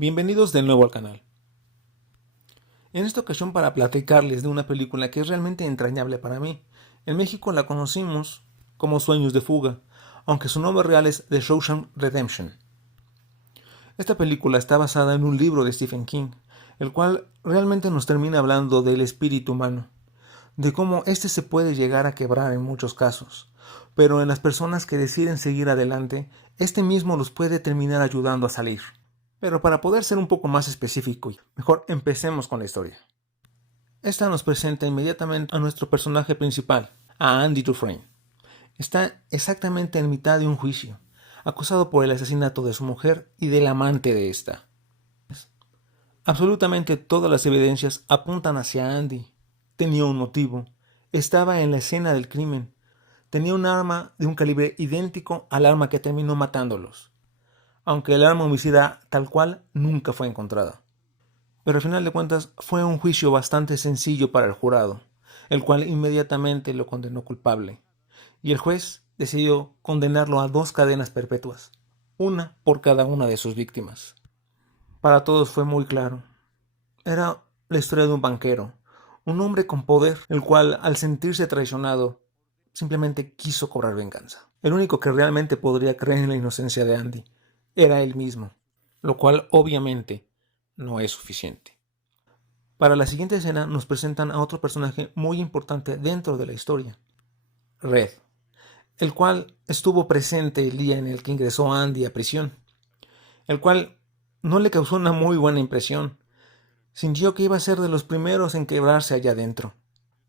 Bienvenidos de nuevo al canal. En esta ocasión para platicarles de una película que es realmente entrañable para mí. En México la conocimos como Sueños de Fuga, aunque su nombre real es The Shawshank Redemption. Esta película está basada en un libro de Stephen King, el cual realmente nos termina hablando del espíritu humano, de cómo éste se puede llegar a quebrar en muchos casos, pero en las personas que deciden seguir adelante, este mismo los puede terminar ayudando a salir. Pero para poder ser un poco más específico, mejor empecemos con la historia. Esta nos presenta inmediatamente a nuestro personaje principal, a Andy Dufresne. Está exactamente en mitad de un juicio, acusado por el asesinato de su mujer y del amante de esta. Absolutamente todas las evidencias apuntan hacia Andy. Tenía un motivo, estaba en la escena del crimen, tenía un arma de un calibre idéntico al arma que terminó matándolos, aunque el arma homicida tal cual nunca fue encontrada. Pero al final de cuentas fue un juicio bastante sencillo para el jurado, el cual inmediatamente lo condenó culpable, y el juez decidió condenarlo a 2 cadenas perpetuas, una por cada una de sus víctimas. Para todos fue muy claro. Era la historia de un banquero, un hombre con poder, el cual al sentirse traicionado simplemente quiso cobrar venganza. El único que realmente podría creer en la inocencia de Andy era él mismo, lo cual obviamente no es suficiente. Para la siguiente escena nos presentan a otro personaje muy importante dentro de la historia, Red, el cual estuvo presente el día en el que ingresó Andy a prisión, el cual no le causó una muy buena impresión. Sintió que iba a ser de los primeros en quebrarse allá adentro,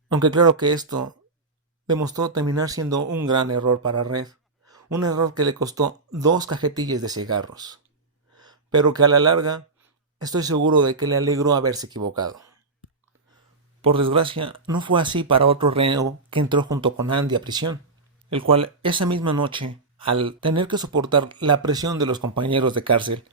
aunque claro que esto demostró terminar siendo un gran error para Red, un error que le costó 2 cajetillas de cigarros, pero que a la larga estoy seguro de que le alegró haberse equivocado. Por desgracia, no fue así para otro reo que entró junto con Andy a prisión, el cual esa misma noche, al tener que soportar la presión de los compañeros de cárcel,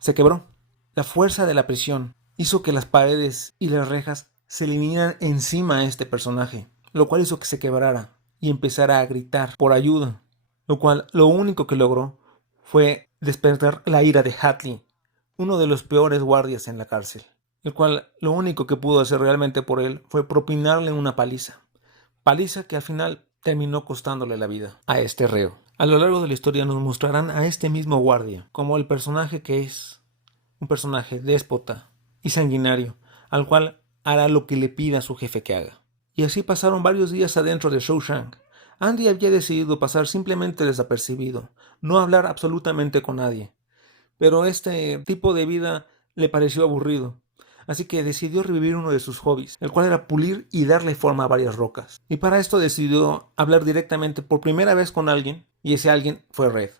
se quebró. La fuerza de la prisión hizo que las paredes y las rejas se le vinieran encima a este personaje, lo cual hizo que se quebrara y empezara a gritar por ayuda, lo cual lo único que logró fue despertar la ira de Hatley, uno de los peores guardias en la cárcel, el cual lo único que pudo hacer realmente por él fue propinarle una paliza que al final terminó costándole la vida a este reo. A lo largo de la historia nos mostrarán a este mismo guardia como el personaje que es, un personaje déspota y sanguinario, al cual hará lo que le pida a su jefe que haga. Y así pasaron varios días adentro de Shawshank. Andy había decidido pasar simplemente desapercibido, no hablar absolutamente con nadie, pero este tipo de vida le pareció aburrido, así que decidió revivir uno de sus hobbies, el cual era pulir y darle forma a varias rocas. Y para esto decidió hablar directamente por primera vez con alguien, y ese alguien fue Red,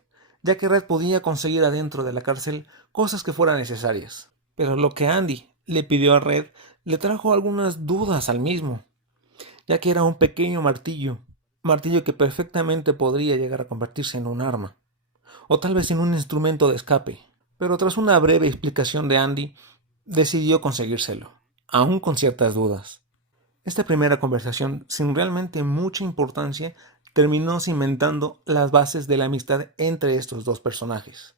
ya que Red podía conseguir adentro de la cárcel cosas que fueran necesarias. Pero lo que Andy le pidió a Red le trajo algunas dudas al mismo, ya que era un pequeño martillo que perfectamente podría llegar a convertirse en un arma, o tal vez en un instrumento de escape. Pero tras una breve explicación de Andy, decidió conseguírselo, aún con ciertas dudas. Esta primera conversación, sin realmente mucha importancia, terminó cimentando las bases de la amistad entre estos dos personajes.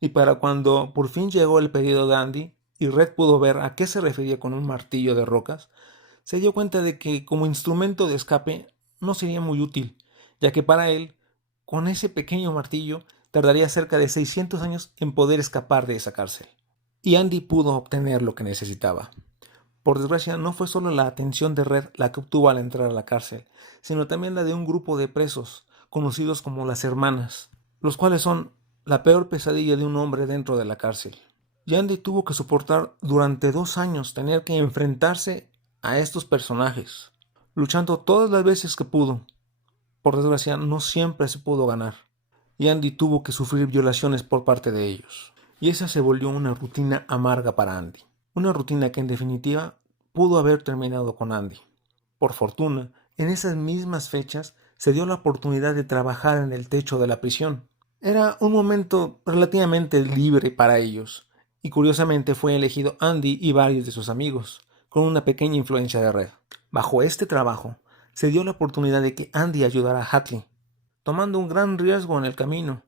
Y para cuando por fin llegó el pedido de Andy y Red pudo ver a qué se refería con un martillo de rocas, se dio cuenta de que como instrumento de escape no sería muy útil, ya que para él, con ese pequeño martillo, tardaría cerca de 600 años en poder escapar de esa cárcel. Y Andy pudo obtener lo que necesitaba. Por desgracia, no fue solo la atención de Red la que obtuvo al entrar a la cárcel, sino también la de un grupo de presos, conocidos como las Hermanas, los cuales son la peor pesadilla de un hombre dentro de la cárcel. Y Andy tuvo que soportar durante 2 años tener que enfrentarse a estos personajes, luchando todas las veces que pudo. Por desgracia, no siempre se pudo ganar, y Andy tuvo que sufrir violaciones por parte de ellos. Y esa se volvió una rutina amarga para Andy. Una rutina que en definitiva pudo haber terminado con Andy. Por fortuna, en esas mismas fechas se dio la oportunidad de trabajar en el techo de la prisión. Era un momento relativamente libre para ellos, y curiosamente fue elegido Andy y varios de sus amigos, con una pequeña influencia de Red. Bajo este trabajo, se dio la oportunidad de que Andy ayudara a Hatley, tomando un gran riesgo en el camino,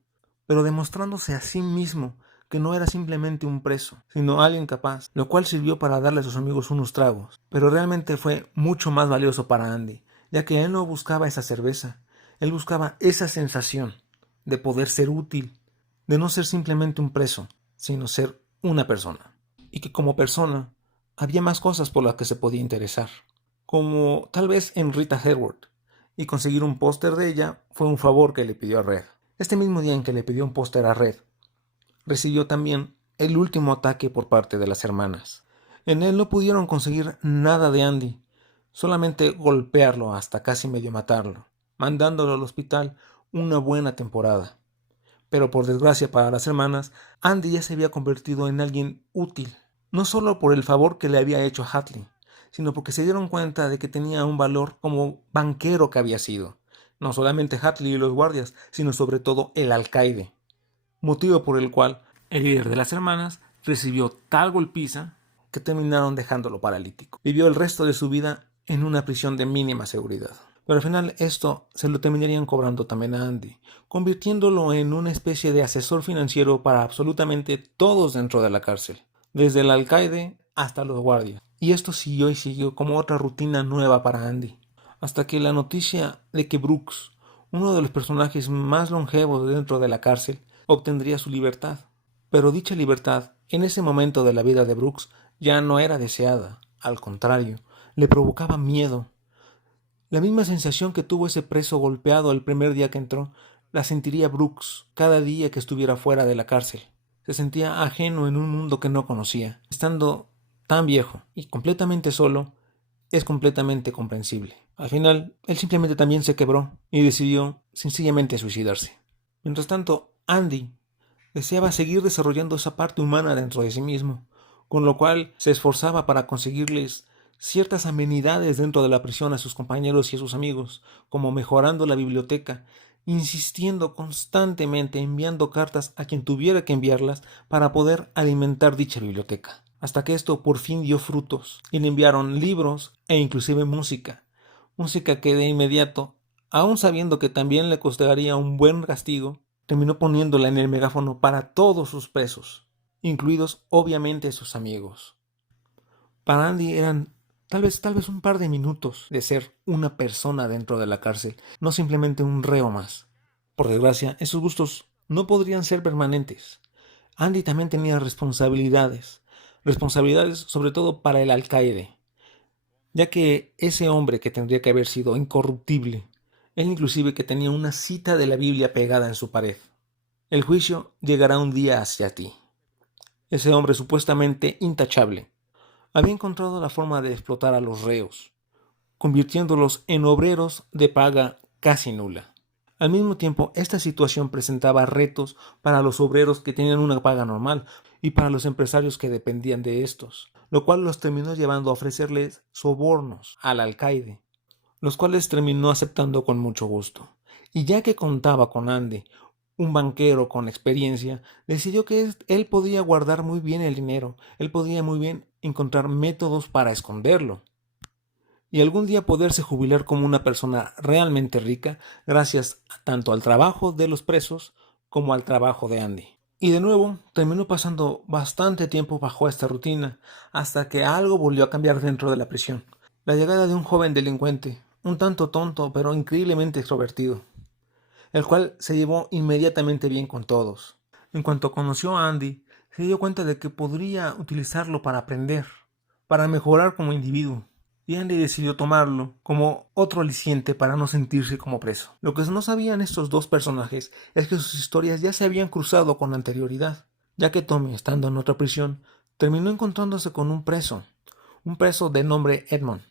pero demostrándose a sí mismo que no era simplemente un preso, sino alguien capaz, lo cual sirvió para darle a sus amigos unos tragos. Pero realmente fue mucho más valioso para Andy, ya que él no buscaba esa cerveza, él buscaba esa sensación de poder ser útil, de no ser simplemente un preso, sino ser una persona. Y que como persona había más cosas por las que se podía interesar, como tal vez en Rita Hayworth, y conseguir un póster de ella fue un favor que le pidió a Red. Este mismo día en que le pidió un póster a Red, recibió también el último ataque por parte de las hermanas. En él no pudieron conseguir nada de Andy, solamente golpearlo hasta casi medio matarlo, mandándolo al hospital una buena temporada. Pero por desgracia para las hermanas, Andy ya se había convertido en alguien útil, no solo por el favor que le había hecho a Hatley, sino porque se dieron cuenta de que tenía un valor como banquero que había sido. No solamente Hatley y los guardias, sino sobre todo el alcaide, motivo por el cual el líder de las hermanas recibió tal golpiza que terminaron dejándolo paralítico. Vivió el resto de su vida en una prisión de mínima seguridad. Pero al final esto se lo terminarían cobrando también a Andy, convirtiéndolo en una especie de asesor financiero para absolutamente todos dentro de la cárcel, desde el alcaide hasta los guardias. Y esto siguió y siguió como otra rutina nueva para Andy, hasta que la noticia de que Brooks, uno de los personajes más longevos dentro de la cárcel, obtendría su libertad. Pero dicha libertad, en ese momento de la vida de Brooks, ya no era deseada. Al contrario, le provocaba miedo. La misma sensación que tuvo ese preso golpeado el primer día que entró, la sentiría Brooks cada día que estuviera fuera de la cárcel. Se sentía ajeno en un mundo que no conocía. Estando tan viejo y completamente solo, es completamente comprensible. Al final, él simplemente también se quebró y decidió sencillamente suicidarse. Mientras tanto, Andy deseaba seguir desarrollando esa parte humana dentro de sí mismo, con lo cual se esforzaba para conseguirles ciertas amenidades dentro de la prisión a sus compañeros y a sus amigos, como mejorando la biblioteca, insistiendo constantemente enviando cartas a quien tuviera que enviarlas para poder alimentar dicha biblioteca, hasta que esto por fin dio frutos y le enviaron libros e inclusive música que de inmediato, aun sabiendo que también le costaría un buen castigo, terminó poniéndola en el megáfono para todos sus presos, incluidos obviamente sus amigos. Para Andy eran tal vez un par de minutos de ser una persona dentro de la cárcel, no simplemente un reo más. Por desgracia, esos gustos no podrían ser permanentes. Andy también tenía responsabilidades sobre todo para el alcaide, ya que ese hombre que tendría que haber sido incorruptible, él inclusive que tenía una cita de la Biblia pegada en su pared. El juicio llegará un día hacia ti. Ese hombre supuestamente intachable había encontrado la forma de explotar a los reos, convirtiéndolos en obreros de paga casi nula. Al mismo tiempo, esta situación presentaba retos para los obreros que tenían una paga normal y para los empresarios que dependían de estos, lo cual los terminó llevando a ofrecerles sobornos al alcaide, los cuales terminó aceptando con mucho gusto. Y ya que contaba con Andy, un banquero con experiencia, decidió que él podía guardar muy bien el dinero, él podía muy bien encontrar métodos para esconderlo y algún día poderse jubilar como una persona realmente rica gracias tanto al trabajo de los presos como al trabajo de Andy. Y de nuevo terminó pasando bastante tiempo bajo esta rutina hasta que algo volvió a cambiar dentro de la prisión. La llegada de un joven delincuente, un tanto tonto pero increíblemente extrovertido, el cual se llevó inmediatamente bien con todos. En cuanto conoció a Andy, se dio cuenta de que podría utilizarlo para aprender, para mejorar como individuo, y Andy decidió tomarlo como otro aliciente para no sentirse como preso. Lo que no sabían estos dos personajes es que sus historias ya se habían cruzado con anterioridad, ya que Tommy, estando en otra prisión, terminó encontrándose con un preso de nombre Edmond,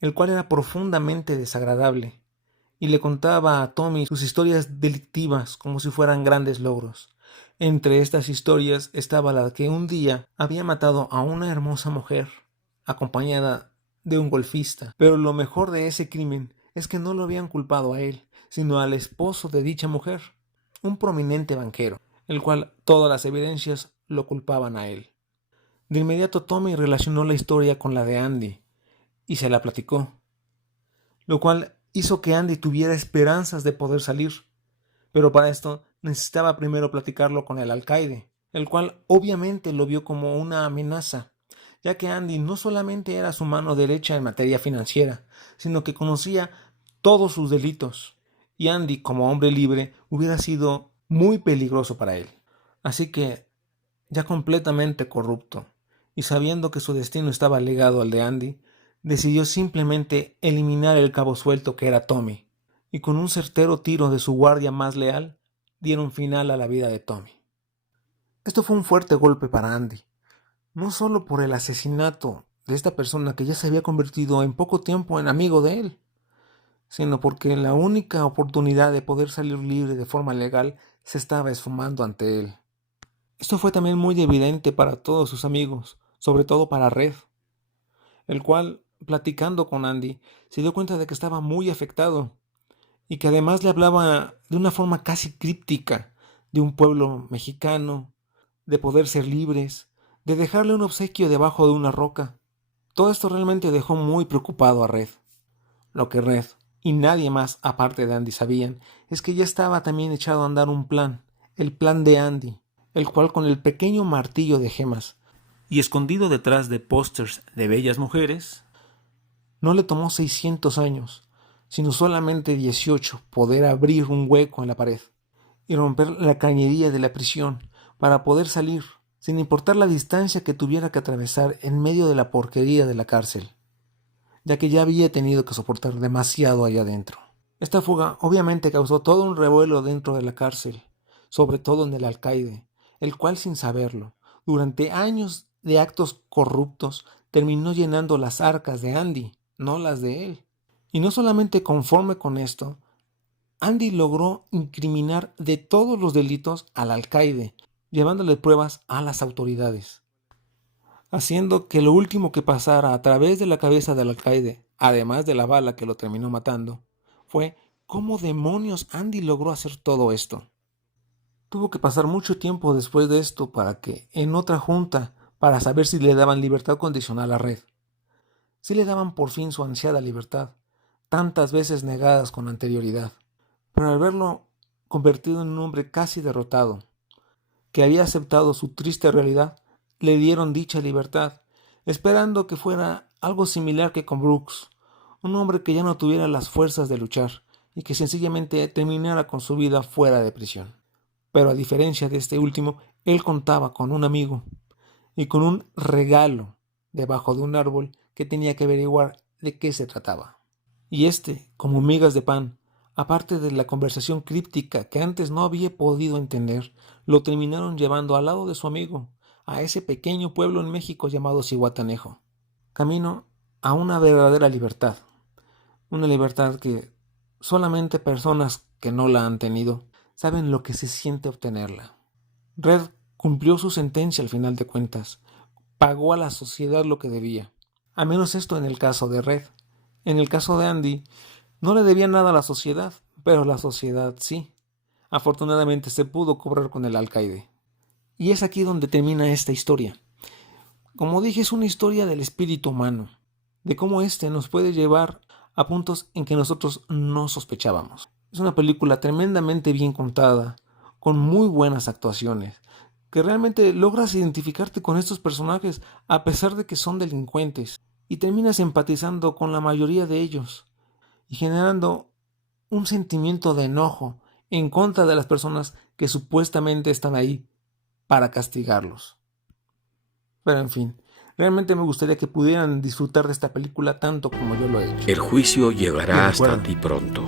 el cual era profundamente desagradable, y le contaba a Tommy sus historias delictivas como si fueran grandes logros. Entre estas historias estaba la que un día había matado a una hermosa mujer, acompañada de un golfista. Pero lo mejor de ese crimen es que no lo habían culpado a él, sino al esposo de dicha mujer, un prominente banquero, el cual todas las evidencias lo culpaban a él. De inmediato Tommy relacionó la historia con la de Andy y se la platicó, lo cual hizo que Andy tuviera esperanzas de poder salir, pero para esto necesitaba primero platicarlo con el alcaide, el cual obviamente lo vio como una amenaza, ya que Andy no solamente era su mano derecha en materia financiera, sino que conocía todos sus delitos, y Andy, como hombre libre, hubiera sido muy peligroso para él. Así que, ya completamente corrupto, y sabiendo que su destino estaba ligado al de Andy, decidió simplemente eliminar el cabo suelto que era Tommy, y con un certero tiro de su guardia más leal, dieron final a la vida de Tommy. Esto fue un fuerte golpe para Andy, no solo por el asesinato de esta persona que ya se había convertido en poco tiempo en amigo de él, sino porque la única oportunidad de poder salir libre de forma legal se estaba esfumando ante él. Esto fue también muy evidente para todos sus amigos, sobre todo para Red, el cual, platicando con Andy, se dio cuenta de que estaba muy afectado y que además le hablaba de una forma casi críptica de un pueblo mexicano, de poder ser libres, de dejarle un obsequio debajo de una roca. Todo esto realmente dejó muy preocupado a Red. Lo que Red y nadie más aparte de Andy sabían es que ya estaba también echado a andar un plan, el plan de Andy, el cual con el pequeño martillo de gemas y escondido detrás de pósters de bellas mujeres, no le tomó 600 años, sino solamente 18 poder abrir un hueco en la pared y romper la cañería de la prisión para poder salir, sin importar la distancia que tuviera que atravesar en medio de la porquería de la cárcel, ya que ya había tenido que soportar demasiado allá adentro. Esta fuga obviamente causó todo un revuelo dentro de la cárcel, sobre todo en el alcaide, el cual sin saberlo, durante años de actos corruptos, terminó llenando las arcas de Andy, no las de él. Y no solamente conforme con esto, Andy logró incriminar de todos los delitos al alcaide, llevándole pruebas a las autoridades, haciendo que lo último que pasara a través de la cabeza del alcaide, además de la bala que lo terminó matando, fue cómo demonios Andy logró hacer todo esto. Tuvo que pasar mucho tiempo después de esto para que, en otra junta, para saber si le daban libertad condicional a Red. Si le daban por fin su ansiada libertad, tantas veces negadas con anterioridad. Pero al verlo convertido en un hombre casi derrotado, que había aceptado su triste realidad, le dieron dicha libertad, esperando que fuera algo similar que con Brooks, un hombre que ya no tuviera las fuerzas de luchar y que sencillamente terminara con su vida fuera de prisión. Pero a diferencia de este último, él contaba con un amigo y con un regalo debajo de un árbol que tenía que averiguar de qué se trataba. Y como migas de pan, aparte de la conversación críptica que antes no había podido entender, lo terminaron llevando al lado de su amigo, a ese pequeño pueblo en México llamado Zihuatanejo, camino a una verdadera libertad, una libertad que solamente personas que no la han tenido saben lo que se siente obtenerla. Red cumplió su sentencia al final de cuentas, pagó a la sociedad lo que debía, al menos esto en el caso de Red. En el caso de Andy, no le debía nada a la sociedad, pero la sociedad sí. Afortunadamente se pudo cobrar con el alcaide. Y es aquí donde termina esta historia. Como dije, es una historia del espíritu humano, de cómo nos puede llevar a puntos en que nosotros no sospechábamos. Es una película tremendamente bien contada, con muy buenas actuaciones, que realmente logras identificarte con estos personajes a pesar de que son delincuentes, y terminas empatizando con la mayoría de ellos, y generando un sentimiento de enojo en contra de las personas que supuestamente están ahí para castigarlos. Pero en fin, realmente me gustaría que pudieran disfrutar de esta película tanto como yo lo he hecho. El juicio Y llegará hasta recuerden, ti pronto.